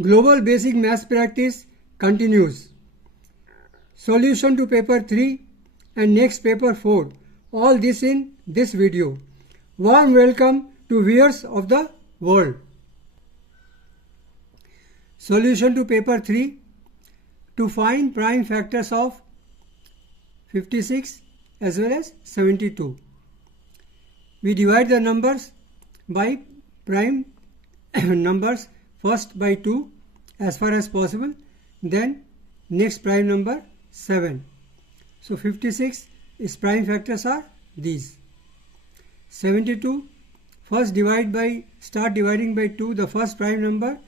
Global Basic Maths Practice continues. Solution to paper 3 and next paper 4. All this in this video. Warm welcome to viewers of the world. Solution to paper 3. To find prime factors of 56 as well as 72. We divide the numbers by prime numbers, first by 2 as far as possible, then next prime number 7. So 56 is prime factors are these. 72, first start dividing by 2 the first prime number,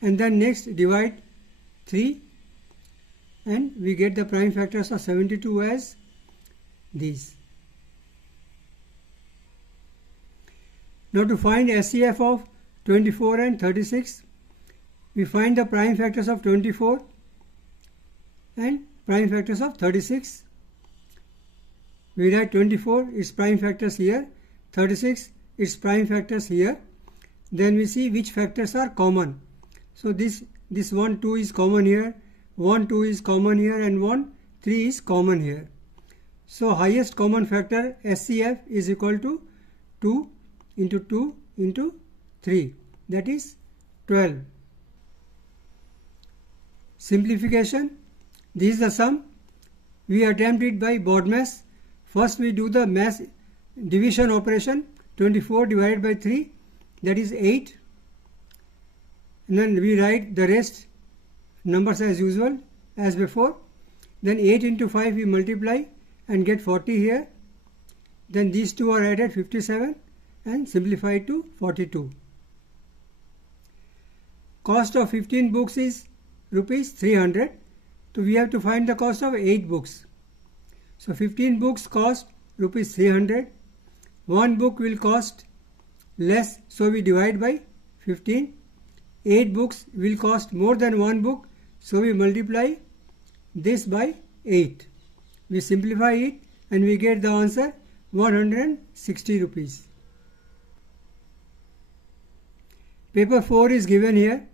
and then next divide 3, and we get the prime factors of 72 as these. Now to find SCF of 24 and 36, we find the prime factors of 24 and prime factors of 36. We write 24 its prime factors here, 36 its prime factors here. Then we see which factors are common. So this 1, 2 is common here, 1, 2 is common here, and 1, 3 is common here. So highest common factor SCF is equal to 2 into 2 into 3, that is 12. Simplification. This is the sum. We attempt it by BODMAS. First we do the mass division operation. 24 divided by 3, that is 8. And then we write the rest numbers as usual, as before. Then 8 into 5 we multiply and get 40 here. Then these two are added, 57, and simplified to 42. Cost of 15 books is rupees 300. So we have to find the cost of 8 books. So 15 books cost rupees 300. One book will cost less, so we divide by 15. 8 books will cost more than one book, so we multiply this by 8. We simplify it and we get the answer 160 rupees. Paper 4 is given here.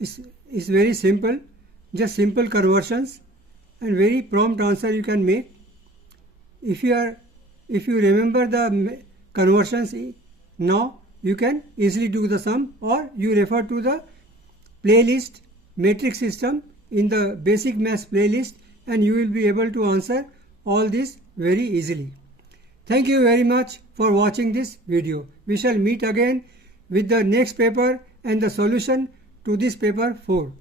It's very simple, just simple conversions and very prompt answer you can make. If you remember the conversions now, you can easily do the sum, or you refer to the playlist matrix system in the basic maths playlist, and you will be able to answer all this very easily. Thank you very much for watching this video. We shall meet again with the next paper and the solution to this paper 4.